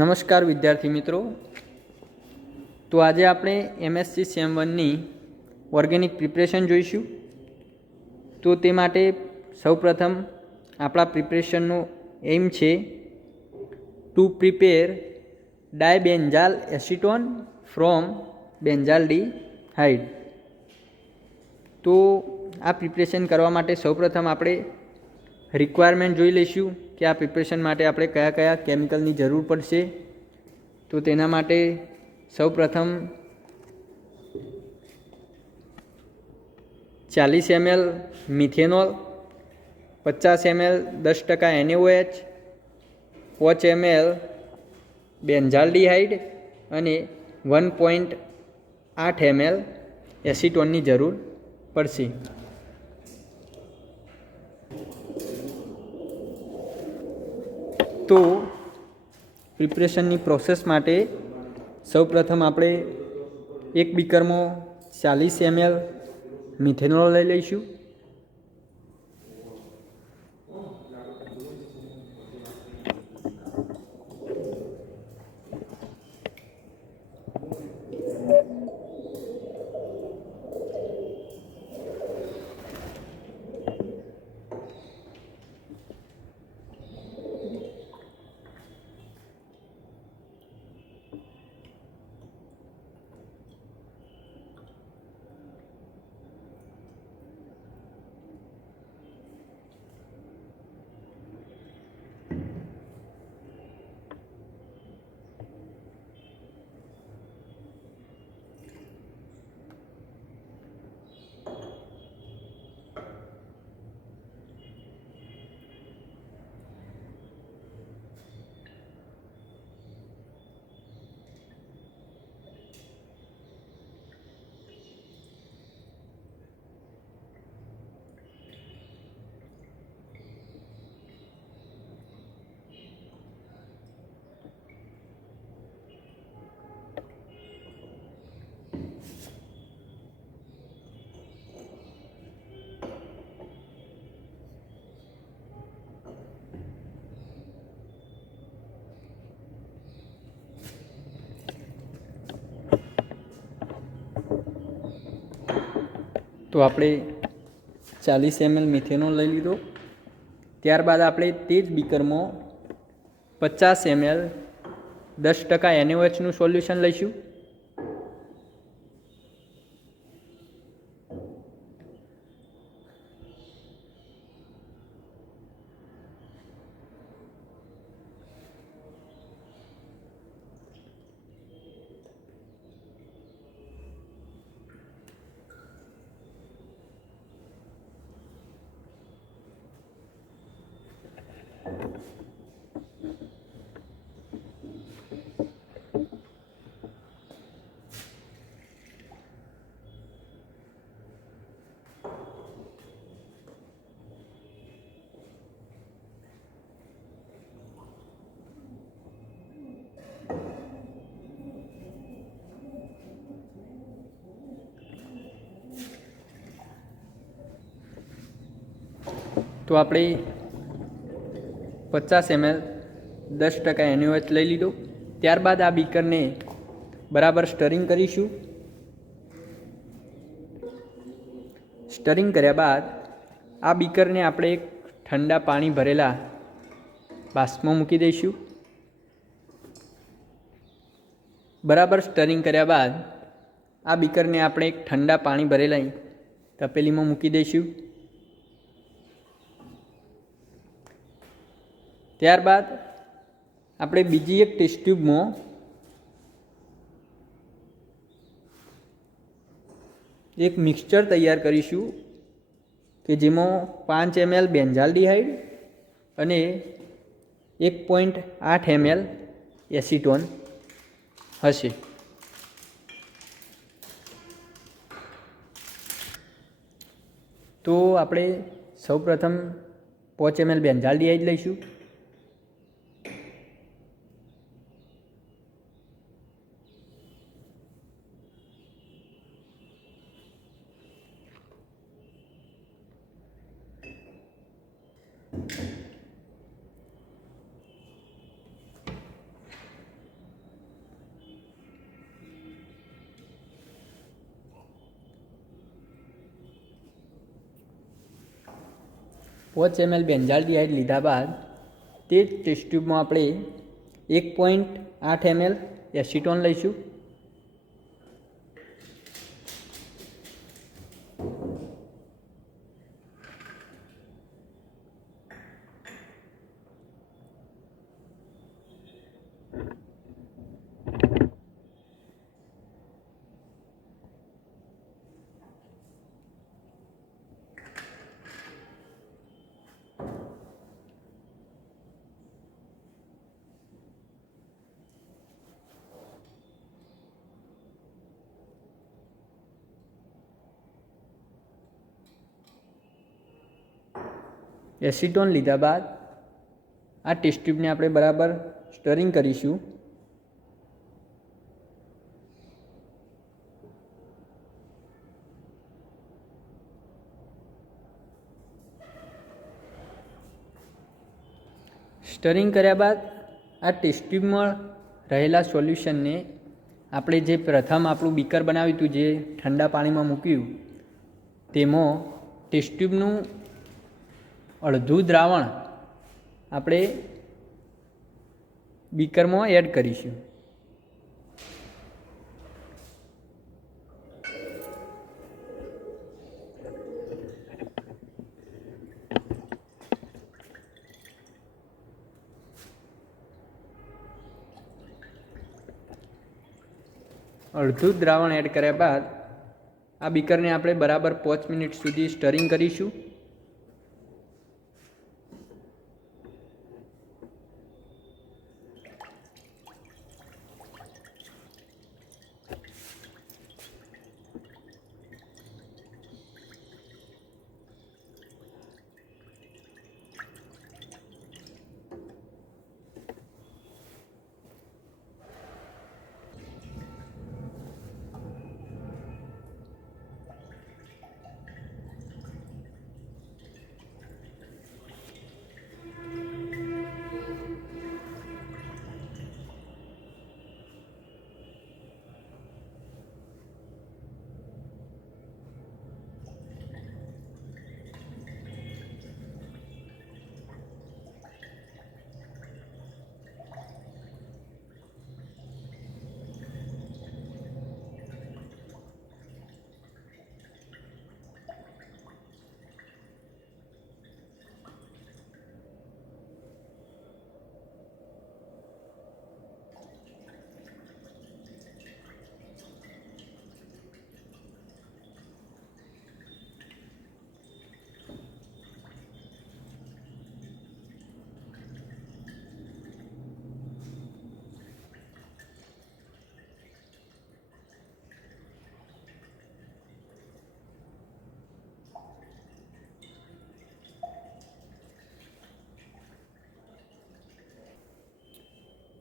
નમસ્કાર વિદ્યાર્થી મિત્રો। તો આજે આપણે એમએસસી સેમ 1ની ઓર્ગેનિક પ્રિપરેશન જોઈશું। તો તે માટે સૌપ્રથમ આપણા પ્રિપરેશનનો એમ છે ટુ પ્રિપેર ડાયબેન્ઝાલ એસિટોન ફ્રોમ બેન્ઝાલ્ડીહાઇડ। તો આ પ્રિપરેશન કરવા માટે સૌપ્રથમ આપણે રિક્વાયરમેન્ટ જોઈ લઈશું કે આ પ્રિપરેશન માટે આપણે કયા કયા કેમિકલની જરૂર પડશે। તો તેના માટે સૌપ્રથમ 40 ml methanol, 50 ml 10% NaOH, 5 ml બેન્ઝાલ્ડીહાઇડ અને 1.8 ml એસિટોનની જરૂર પડશે। તો પ્રિપરેશનની પ્રોસેસ માટે સૌપ્રથમ આપણે એક બીકરમાં 40 ml મિથેનોલ લઈ લઈશું। તો આપણે 40 ml મિથેનોલ લઈ લીધો। ત્યારબાદ આપણે તે જ બીકરમાં 50 ml 10% NaOHનું સોલ્યુશન લઈશું। તો આપણે 50 ml 10% NaOH લઈ લીધો। ત્યારબાદ આ બીકરને બરાબર સ્ટરિંગ કરીશું। સ્ટરિંગ કર્યા બાદ આ બીકરને આપણે એક ઠંડા પાણી ભરેલા બાષ્પમાં મૂકી દઈશું। બરાબર સ્ટરિંગ કર્યા બાદ આ બીકરને આપણે એક ઠંડા પાણી ભરેલા તપેલીમાં મૂકી દઈશું। ત્યારબાદ આપણે બીજી એક ટેસ્ટ ટ્યુબમાં એક મિક્સચર તૈયાર કરીશું કે જેમાં 5 ml બેન્ઝાલ્ડીહાઇડ અને 1.8 ml એસિટોન હશે। તો આપણે સૌપ્રથમ 5 ml બેન્ઝાલ્ડીહાઇડ લઈશું। 5 ml બેન્ઝાલ્ડિહાઇડ લીધા બાદ તે જ ટેસ્ટ ટ્યુબમાં આપણે 1.8 ml એસિટોન લઈશું. એસિટોન લીધા બાદ આ ટેસ્ટ ટ્યુબને આપણે બરાબર સ્ટરિંગ કરીશું. સ્ટરિંગ કર્યા બાદ આ ટેસ્ટ ટ્યુબમાં રહેલા સોલ્યુશનને આપણે જે પ્રથમ આપણું બીકર બનાવ્યું હતું, જે ઠંડા પાણીમાં મૂક્યું, તેમાં ટેસ્ટ ટ્યુબનું અડધું દ્રાવણ આપણે બીકરમાં એડ કરીશું. અડધું દ્રાવણ એડ કર્યા બાદ આ બીકરને આપણે બરાબર 5 મિનિટ સુધી સ્ટરિંગ કરીશું.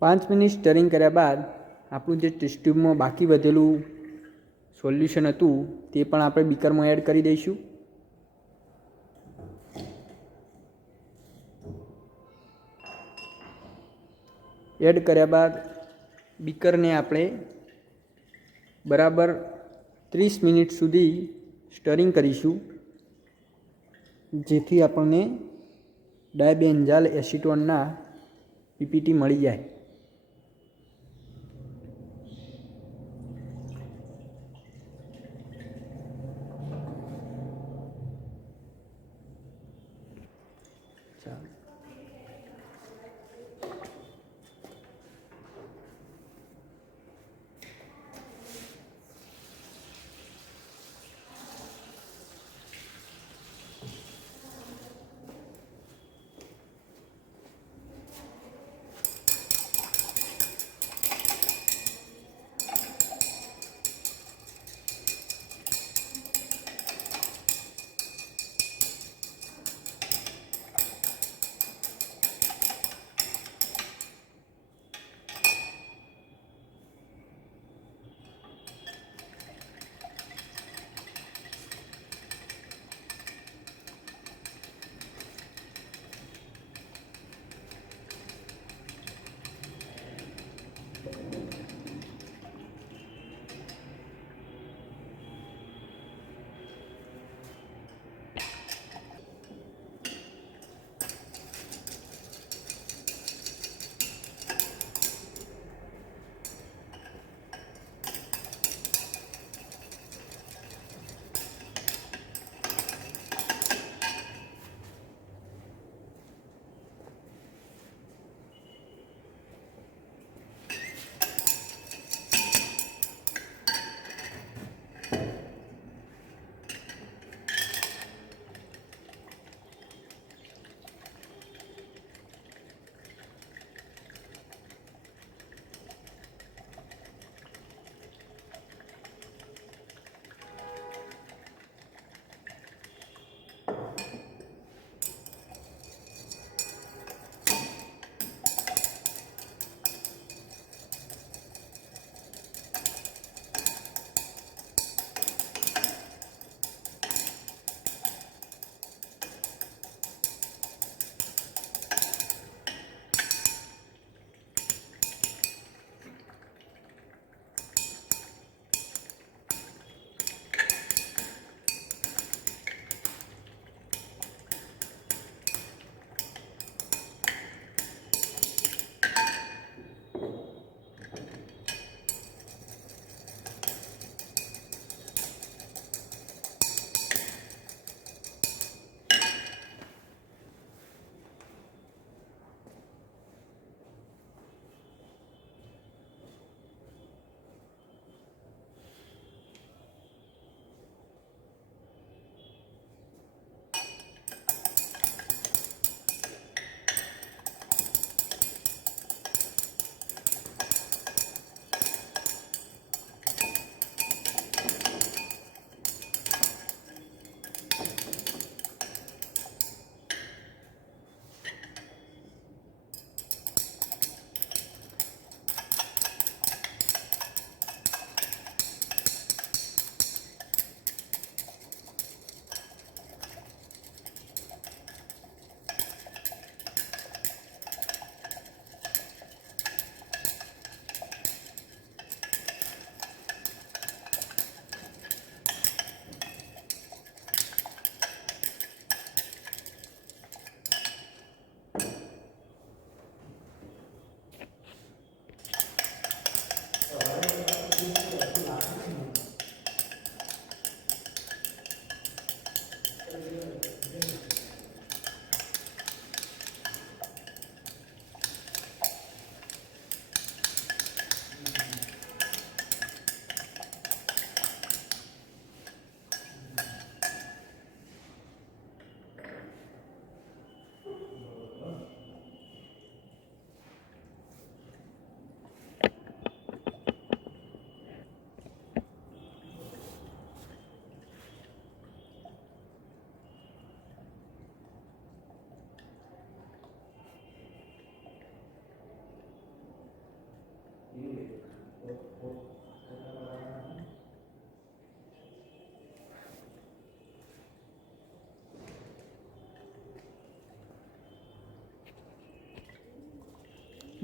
પાંચ મિનિટ સ્ટરિંગ કર્યા બાદ આપણું જે ટેસ્ટ ટ્યુબમાં બાકી વધેલું સોલ્યુશન હતું તે પણ આપણે બીકરમાં એડ કરી દઈશું. એડ કર્યા બાદ બીકરને આપણે બરાબર 30 મિનિટ સુધી સ્ટરિંગ કરીશું, જેથી આપણને ડાયબેન્ઝાલ એસિટોનના પીપીટી મળી જાય.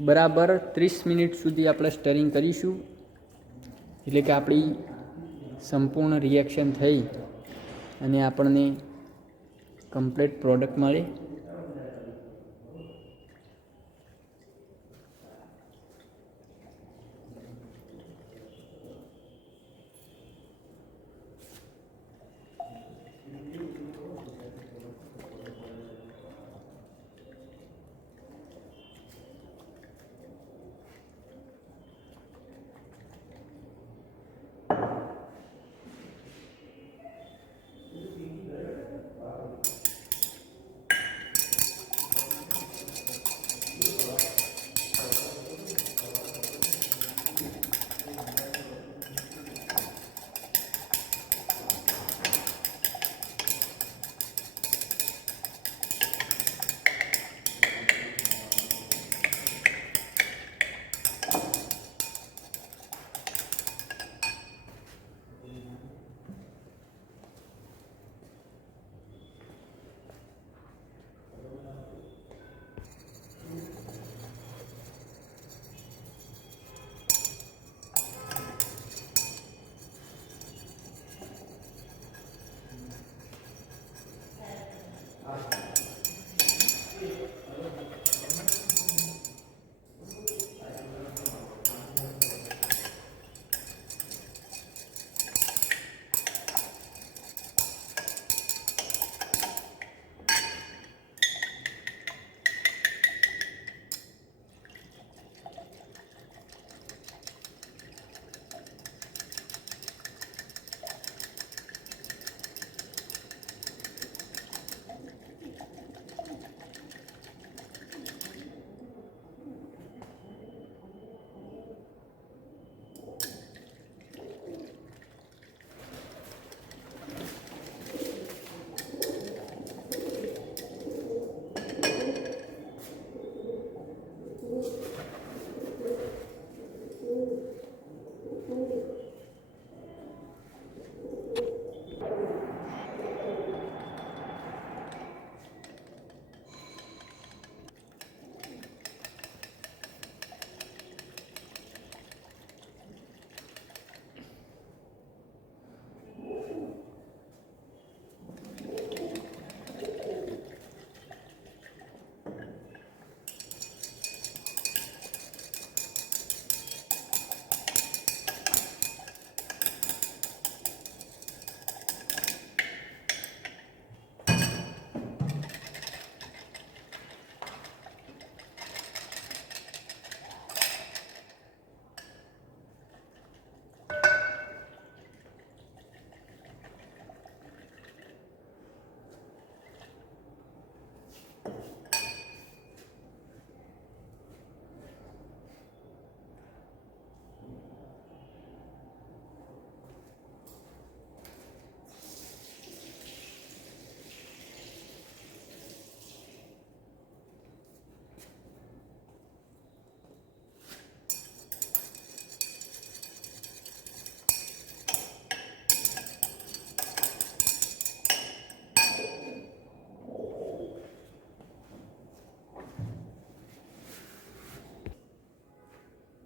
બરાબર 30 મિનિટ સુધી આપણે સ્ટરિંગ કરીશું, એટલે કે આપણી સંપૂર્ણ રિએક્શન થઈ અને આપણને કમ્પ્લીટ પ્રોડક્ટ મળે.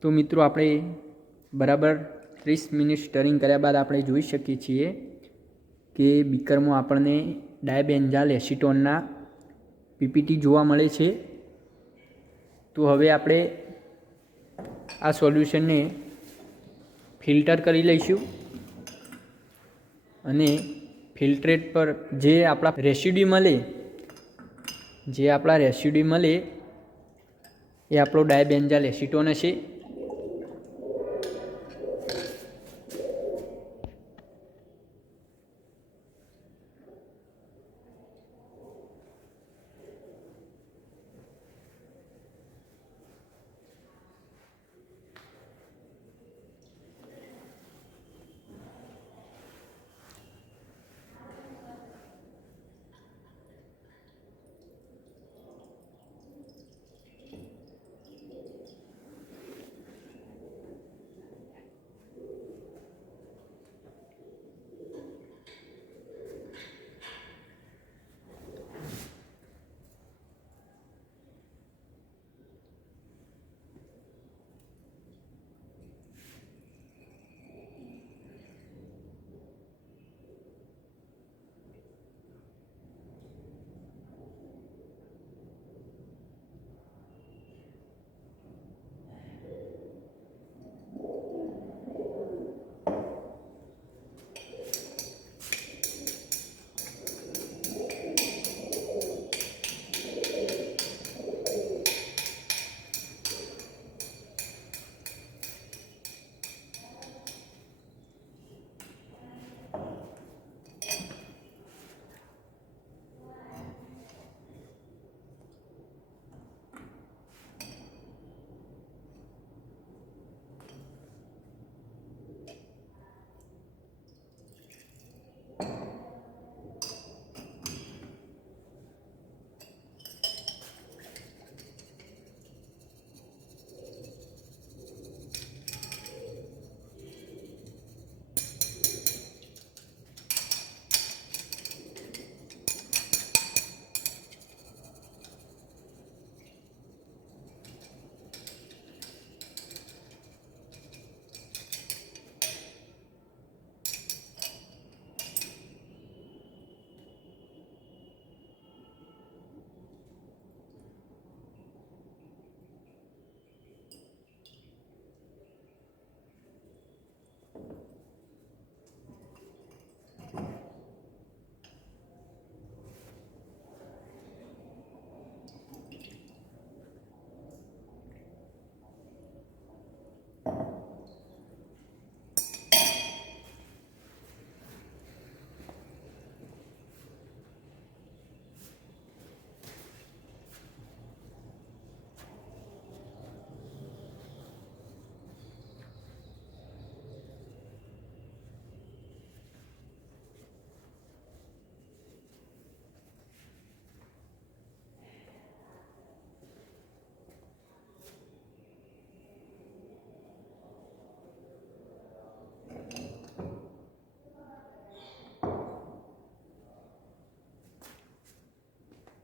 તો મિત્રો આપણે બરાબર 30 મિનિટ સ્ટરિંગ કર્યા બાદ આપણે જોઈ શકીએ છીએ કે બીકરમાં આપણને ડાયબેન્ઝાલ એસિટોનના પીપીટી જોવા મળે છે. તો હવે આપણે આ સોલ્યુશનને ફિલ્ટર કરી લઈશું અને ફિલ્ટરેટ પર જે આપણા રેસિડ્યુ મળે એ આપણો ડાયબેન્ઝાલ એસિટોન હશે.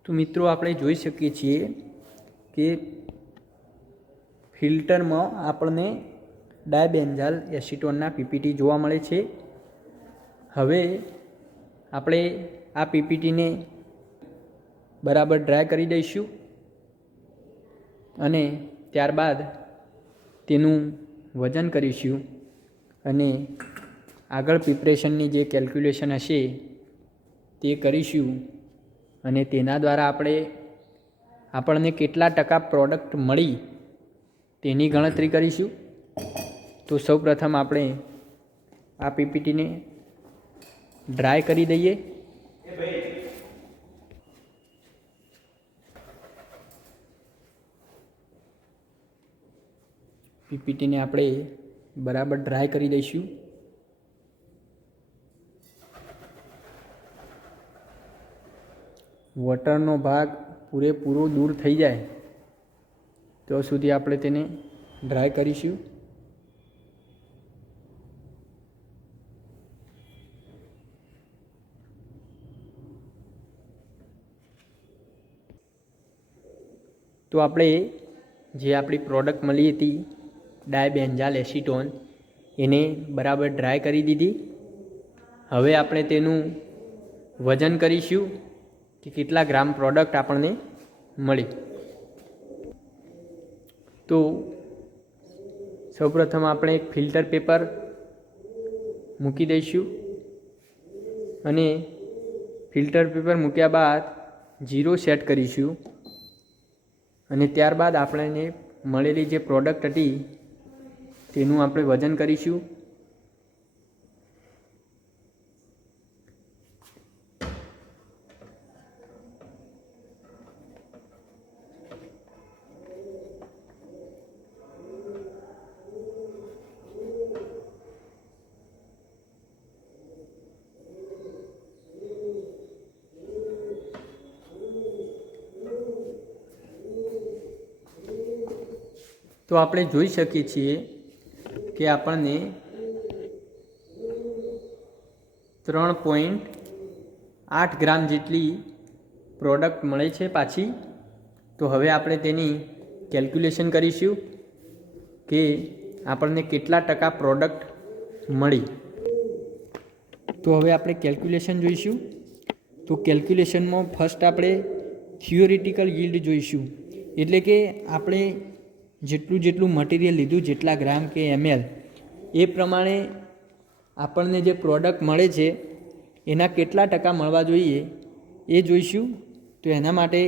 તો મિત્રો આપણે જોઈ શકીએ છીએ કે ફિલ્ટરમાં આપણને ડાયબેન્ઝાલ એસિટોનના પીપીટી જોવા મળે છે. હવે આપણે આ પીપીટીને બરાબર ડ્રાય કરી દઈશું અને ત્યારબાદ તેનું વજન કરીશું અને આગળ પ્રિપરેશનની જે કેલ્ક્યુલેશન હશે તે કરીશું અને તેના દ્વારા આપણને કેટલા ટકા પ્રોડક્ટ મળી તેની ગણતરી કરીશું. તો સૌપ્રથમ આપણે આ પીપીટીને ડ્રાય કરી દઈએ. પીપીટીને આપણે બરાબર ડ્રાય કરી દઈશું. વોટરનો ભાગ પૂરેપૂરો દૂર થઈ જાય ત્યાં સુધી આપણે તેને ડ્રાય કરીશું. તો આપણે જે આપણી પ્રોડક્ટ મળી હતી ડાયબેન્ઝાલ એસિટોન એને બરાબર ડ્રાય કરી દીધી. હવે આપણે તેનું વજન કરીશું કે કેટલા ગ્રામ પ્રોડક્ટ આપણને મળી. તો સૌપ્રથમ આપણે એક ફિલ્ટર પેપર મૂકી દઈશું અને ફિલ્ટર પેપર મૂક્યા બાદ 0 સેટ કરીશું અને ત્યારબાદ આપણને મળેલી જે પ્રોડક્ટ હતી તેનું આપણે વજન કરીશું. તો આપણે જોઈ શકીએ છીએ કે આપણને 3.8 ગ્રામ જેટલી પ્રોડક્ટ મળે છે પાછી. તો હવે આપણે તેની કેલ્ક્યુલેશન કરીશું કે આપણને કેટલા ટકા પ્રોડક્ટ મળી. તો હવે આપણે કેલ્ક્યુલેશન જોઈશું. તો કેલ્ક્યુલેશનમાં ફર્સ્ટ આપણે થિયોરિટિકલ yieldજોઈશું, એટલે કે આપણે જેટલું મટીરિયલ લીધું, જેટલા ગ્રામ કે ml, એ પ્રમાણે આપણને જે પ્રોડક્ટ મળે છે એના કેટલા ટકા મળવા જોઈએ એ જોઈશું. તો એના માટે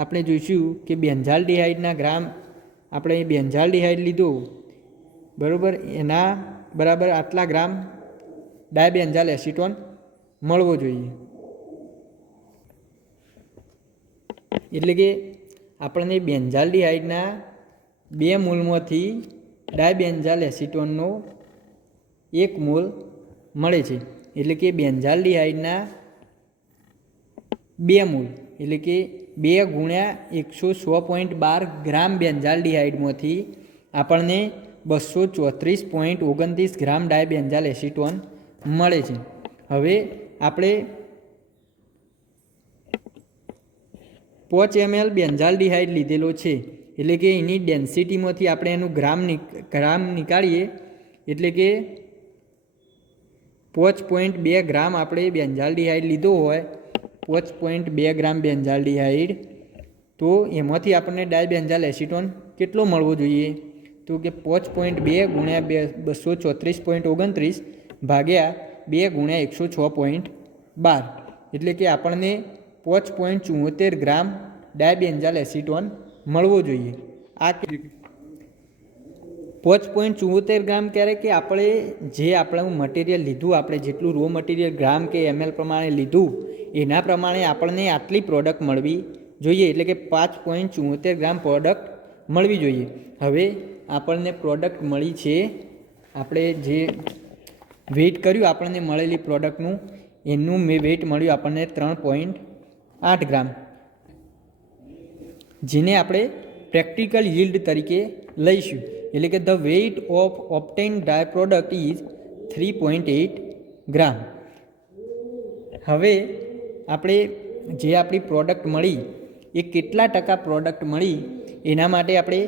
આપણે જોઈશું કે બેન્ઝાલ્ડિહાઇડના ગ્રામ, આપણે બેન્ઝાલ્ડિહાઇડ લીધો બરાબર, એના બરાબર આટલા ગ્રામ ડાયબેન્ઝાલ એસિટોન મળવો જોઈએ. એટલે કે આપણને બેન્ઝાલ્ડિહાઇડના 2 મોલમાંથી ડાયબેન્ઝાલ એસિટોનનો 1 મોલ મળે છે. એટલે કે બેન્ઝાલ્ડિહાઇડના 2 મોલ, એટલે કે 2 ગુણ્યા 106.12 ગ્રામ બેન્ઝાલ્ડિહાઇડમાંથી આપણને 234.29 ગ્રામ ડાયબેન્ઝાલ એસિટોન મળે છે. હવે આપણે 5 ml બેન્ઝાલ્ડિહાઇડ લીધેલો છે, એટલે કે એની ડેન્સિટીમાંથી આપણે એનું ગ્રામ નીકાળીએ, એટલે કે 5.2 ગ્રામ આપણે બેન્ઝાલ્ડિહાઇડ લીધો હોય, 5.2 ગ્રામ બેન્ઝાલ્ડિહાઇડ, તો એમાંથી આપણને ડાયબેન્ઝાલ એસિટોન કેટલો મળવો જોઈએ? તો કે 5.2 ગુણ્યા 234.29 ભાગ્યા 2 ગુણ્યા 106.12, એટલે કે આપણને 5.74 ગ્રામ ડાયબેન્ઝાલ એસિટોન મળવો જોઈએ. આ 5.74 ગ્રામ ક્યારે કે આપણે જે આપણું મટીરિયલ લીધું, આપણે જેટલું રો મટીરિયલ ગ્રામ કે ml પ્રમાણે લીધું એના પ્રમાણે આપણને આટલી પ્રોડક્ટ મળવી જોઈએ, એટલે કે 5.74 ગ્રામ પ્રોડક્ટ મળવી જોઈએ. હવે આપણને પ્રોડક્ટ મળી છે, આપણે જે વેઇટ કર્યું આપણને મળેલી પ્રોડક્ટનું, એનું વેઇટ મળ્યું આપણને 3.8 ગ્રામ, જેને આપણે પ્રેક્ટિકલ yieldતરીકે લઈશું. એટલે કે the weight of obtained product is 3.8 gram. હવે આપણે જે આપણી પ્રોડક્ટ મળી એ કેટલા ટકા પ્રોડક્ટ મળી એના માટે આપણે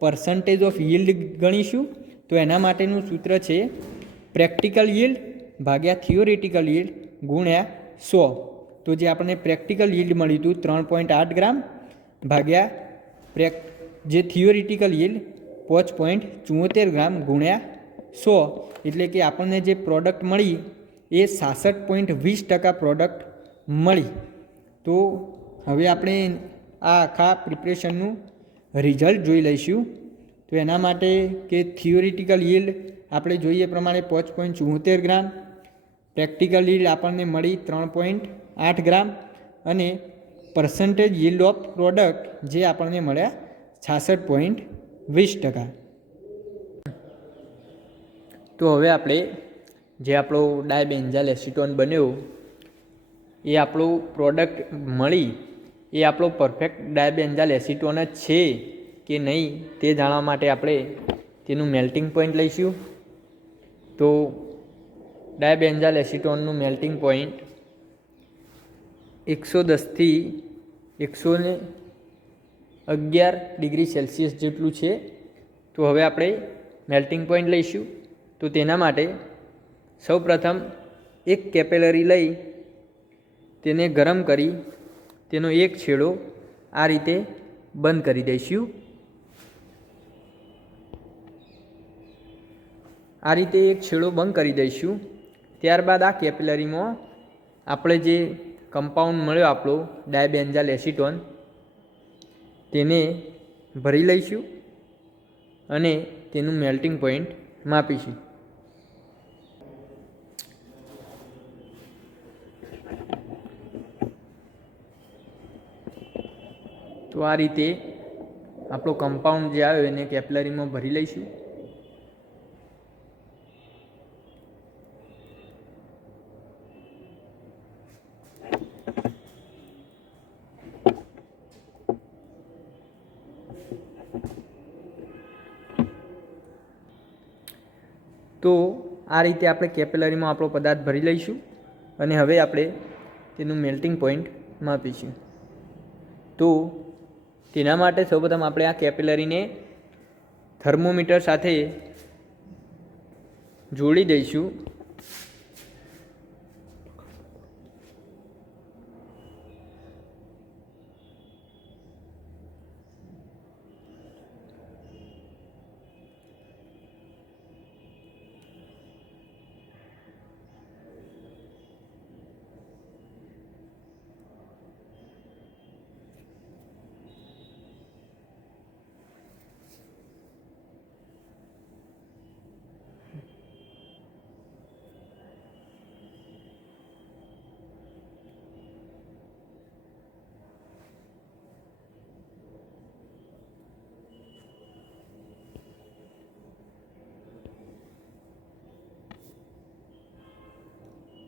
પર્સન્ટેજ ઓફ યીલ્ડ ગણીશું. તો એના માટેનું સૂત્ર છે પ્રેક્ટિકલ યીલ્ડ ભાગ્યા થિયોરિટિકલ યીલ્ડ ગુણ્યા 100. તો જે આપણને પ્રેક્ટિકલ યીલ્ડ મળ્યું હતું 3.8 ગ્રામ ભાગ્યા જે થિયોરિટિકલ યીલ્ડ 5.74 ગ્રામ ગુણ્યા 100, એટલે કે આપણને જે પ્રોડક્ટ મળી એ 66.20% પ્રોડક્ટ મળી. તો હવે આપણે આ આખા પ્રિપરેશનનું રિઝલ્ટ જોઈ લઈશું. તો એના માટે કે થિયોરિટિકલ યીલ્ડ આપણે જોઈએ પ્રમાણે 5.74 ગ્રામ, પ્રેક્ટિકલ યીલ્ડ આપણને મળી 3.8 ગ્રામ અને પર્સન્ટેજ યીલ્ડ ઓફ પ્રોડક્ટ જે આપણને મળ્યા 66.20%. તો હવે આપણે જે આપણો ડાયબેન્ઝાઇલ એસિટોન બન્યો એ આપણું પ્રોડક્ટ મળી એ આપણો પરફેક્ટ ડાયબેન્ઝાઇલ એસિટોન જ છે કે નહીં તે જાણવા માટે આપણે તેનું મેલ્ટિંગ પોઈન્ટ લઈશું. તો ડાયબેન્ઝાઇલ એસિટોનનું મેલ્ટિંગ પોઈન્ટ 110 થી 111 ડિગ્રી સેલ્સિયસ જેટલું છે. તો હવે આપણે મેલ્ટિંગ પોઈન્ટ લઈશું. તો તેના માટે સૌપ્રથમ એક કેપિલરી લઈ તેને ગરમ કરી તેનો એક છેડો આ રીતે બંધ કરી દઈશું. આ રીતે એક છેડો બંધ કરી દઈશું. ત્યારબાદ આ કેપિલરીમાં આપણે જે કમ્પાઉન્ડ મળ્યો આપણો ડાયબેન્ઝાઇલ એસિટોન તેને ભરી લઈશું અને તેનું મેલ્ટિંગ પોઈન્ટ માપીશું. તો આ રીતે આપણો કમ્પાઉન્ડ જે આવ્યો એને કેપિલરીમાં ભરી લઈશું. તો આ રીતે આપણે કેપિલરીમાં આપણો પદાર્થ ભરી લઈશું અને હવે આપણે તેનું મેલ્ટિંગ પોઈન્ટ માપીશું. તો તેના માટે સૌપ્રથમ આપણે આ કેપિલરીને થર્મોમીટર સાથે જોડી દઈશું.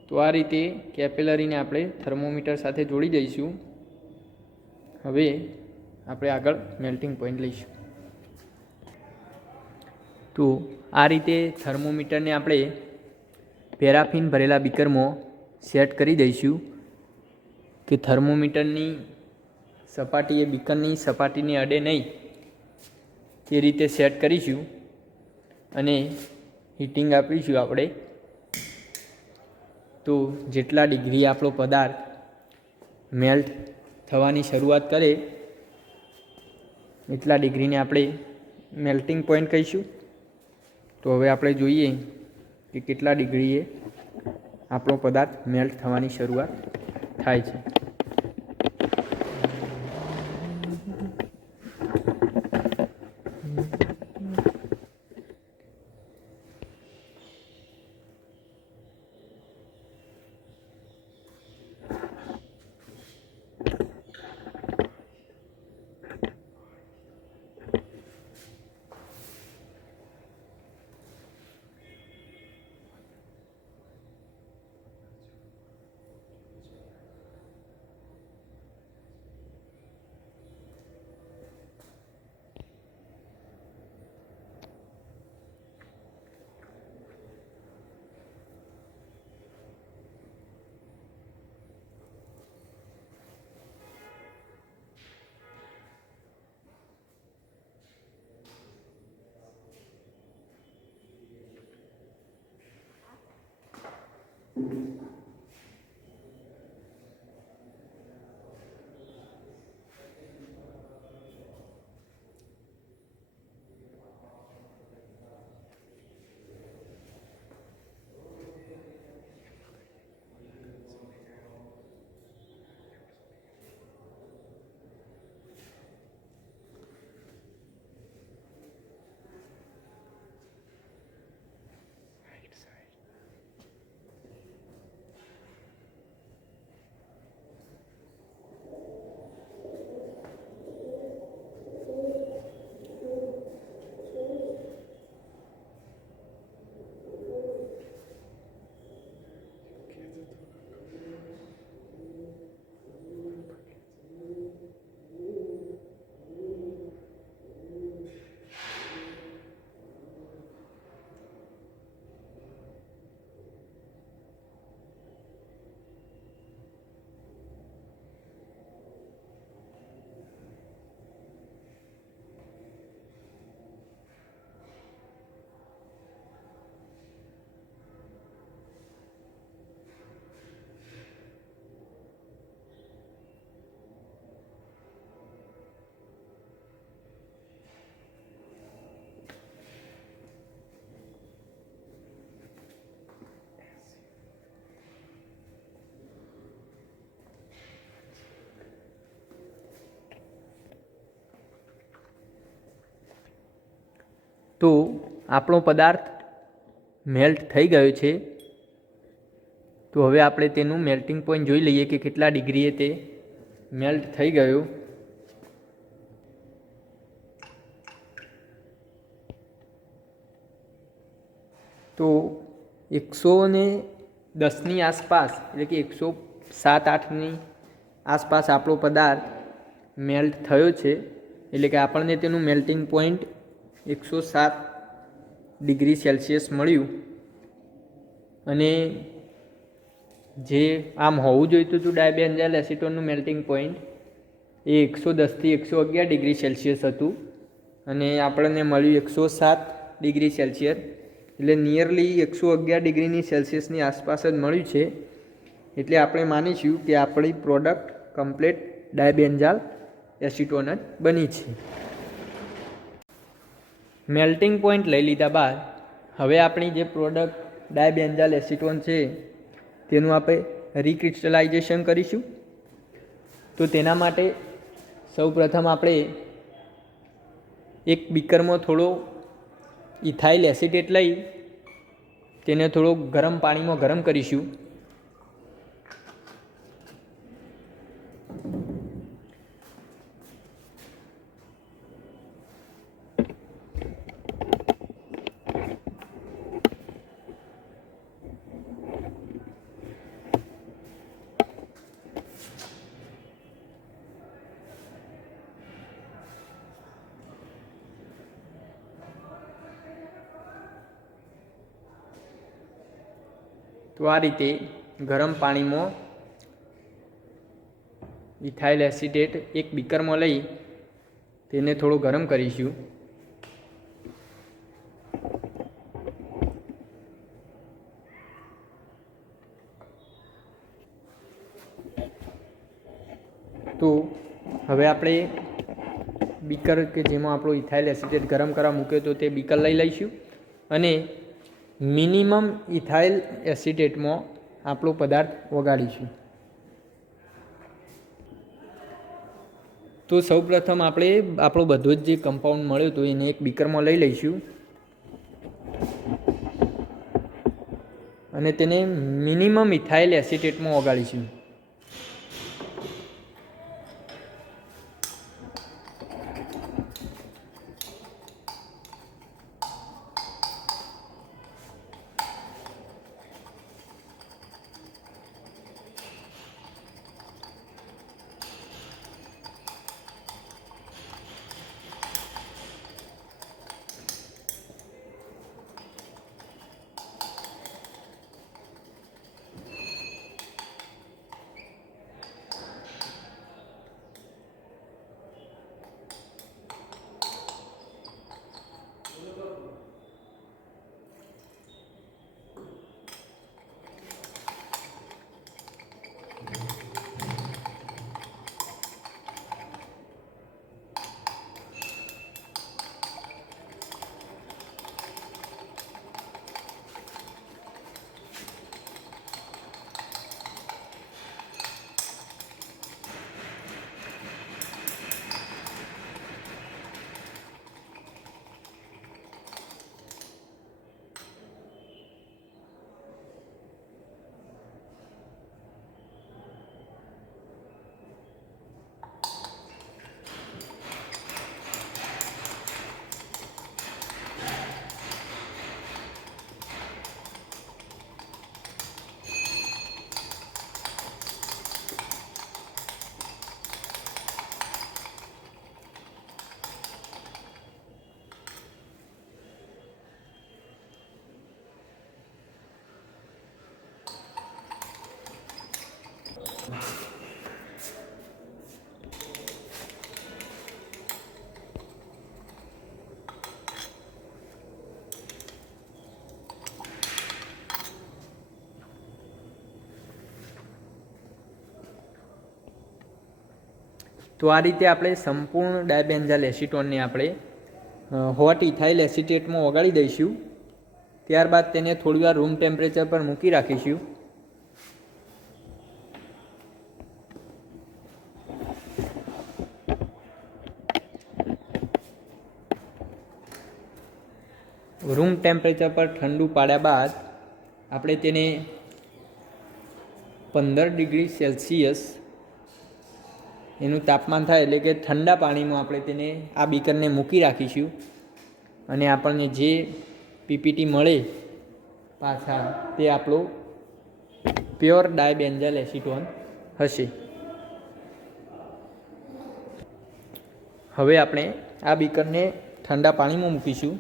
તો આ રીતે કેપિલરીને આપણે થર્મોમીટર સાથે જોડી દઈશું. હવે આપણે આગળ મેલ્ટિંગ પોઈન્ટ લઈશું. તો આ રીતે થર્મોમીટરને આપણે પેરાફિન ભરેલા બીકરમાં સેટ કરી દઈશું કે થર્મોમીટરની સપાટી એ બીકરની સપાટીને અડે નહીં તે રીતે સેટ કરીશું અને હીટિંગ આપીશું આપણે. તો જેટલા ડિગ્રી આપણો પદાર્થ મેલ્ટ થવાની શરૂઆત કરે એટલા ડિગ્રીને આપણે મેલ્ટિંગ પોઈન્ટ કહીશું. તો હવે આપણે જોઈએ કે કેટલા ડિગ્રીએ આપણો પદાર્થ મેલ્ટ થવાની શરૂઆત થાય છે. તો આપણો પદાર્થ મેલ્ટ થઈ ગયો છે. તો હવે આપણે તેનું મેલ્ટિંગ પોઈન્ટ જોઈ લઈએ કે કેટલા ડિગ્રીએ તે મેલ્ટ થઈ ગયું. તો 110ની આસપાસ, એટલે કે 107-8ની આસપાસ આપણો પદાર્થ મેલ્ટ થયો છે. એટલે કે આપણને તેનું મેલ્ટિંગ પોઈન્ટ 107°C મળ્યું. અને જે આમ હોવું જોઈતું હતું ડાયબેન્ઝાઇલ એસિટોનનું મેલ્ટિંગ પોઈન્ટ એ 110થી 111°C હતું, અને આપણને મળ્યું 107°C. એટલે નિયરલી 111°C આસપાસ જ મળ્યું છે. એટલે આપણે માનીશું કે આપણી પ્રોડક્ટ કમ્પ્લીટ ડાયબેન્ઝાઇલ એસિટોન જ બની છે. મેલ્ટિંગ પોઈન્ટ લઈ લીધા બાદ હવે આપણી જે પ્રોડક્ટ ડાયબેન્ઝાઇલ એસિટોન છે તેનું આપણે રિક્રિસ્ટલાઇઝેશન કરીશું. તો તેના માટે સૌપ્રથમ આપણે એક બીકરમાં થોડો ઇથાઇલ એસિટેટ લઈ તેને થોડો ગરમ પાણીમાં ગરમ કરીશું. તો આ રીતે ગરમ પાણીમાં ઇથાઇલ એસિટેટ એક બીકરમાં લઈ તેને થોડું ગરમ કરીશું. તો હવે આપણે બીકર કે જેમાં આપણો ઇથાઇલ એસિટેટ ગરમ કરવા મૂક્યો તો તે બીકર લઈ લઈશું, અને મિનિમમ ઇથાઇલ એસિટેટમાં આપણો પદાર્થ ઓગાળીશું. તો સૌપ્રથમ આપણે આપણો બધો જ જે કમ્પાઉન્ડ મળ્યો હતો એને એક બીકરમાં લઈ લઈશું અને તેને મિનિમમ ઇથાઇલ એસિટેટમાં ઓગાળીશું. તો આ રીતે આપણે સંપૂર્ણ ડાયબેન્ઝાઇલ એસિટોનને આપણે હોટ ઇથાઇલ એસિટેટમાં ઓગાળી દઈશું. ત્યારબાદ તેને થોડીવાર રૂમ ટેમ્પરેચર પર મૂકી રાખીશું. રૂમ ટેમ્પરેચર પર ઠંડુ પાડ્યા બાદ આપણે તેને 15 ડિગ્રી સેલ્સિયસ એનું તાપમાન થાય એટલે કે ઠંડા પાણીમાં આપણે તેને આ બીકરને મૂકી રાખીશું અને આપણને જે પીપીટી મળે પાછા તે આપણો પ્યોર ડાયબેન્ઝાઇલ એસિટોન હશે. હવે આપણે આ બીકરને ઠંડા પાણીમાં મૂકીશું.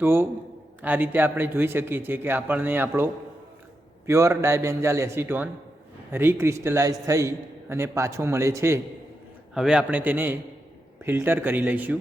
તો આ રીતે આપણે જોઈ શકીએ છીએ કે આપણને આપણો પ્યોર ડાયબેન્ઝાઇલ એસિટોન રીક્રિસ્ટલાઇઝ થઈ અને પાછો મળે છે. હવે આપણે તેને ફિલ્ટર કરી લઈશું.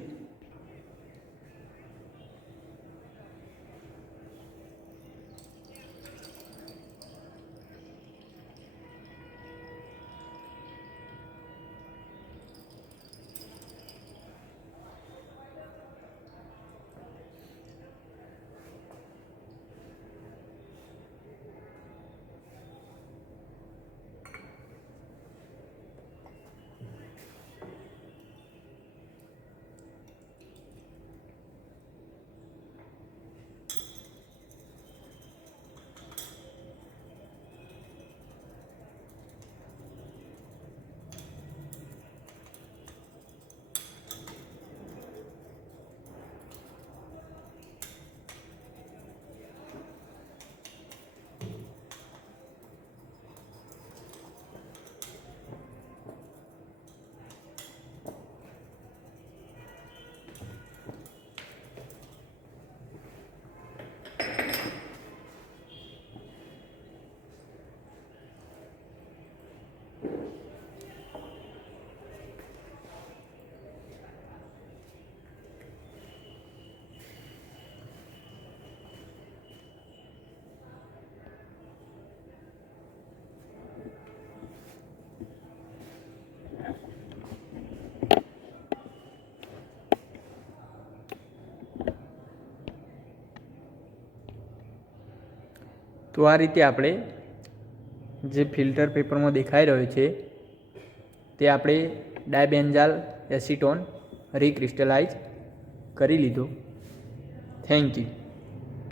તો આ રીતે આપણે જે ફિલ્ટર પેપરમાં દેખાઈ રહ્યો છે તે આપણે ડાયબેન્ઝાઇલ એસિટોન રીક્રિસ્ટલાઇઝ કરી લીધો. Thank you.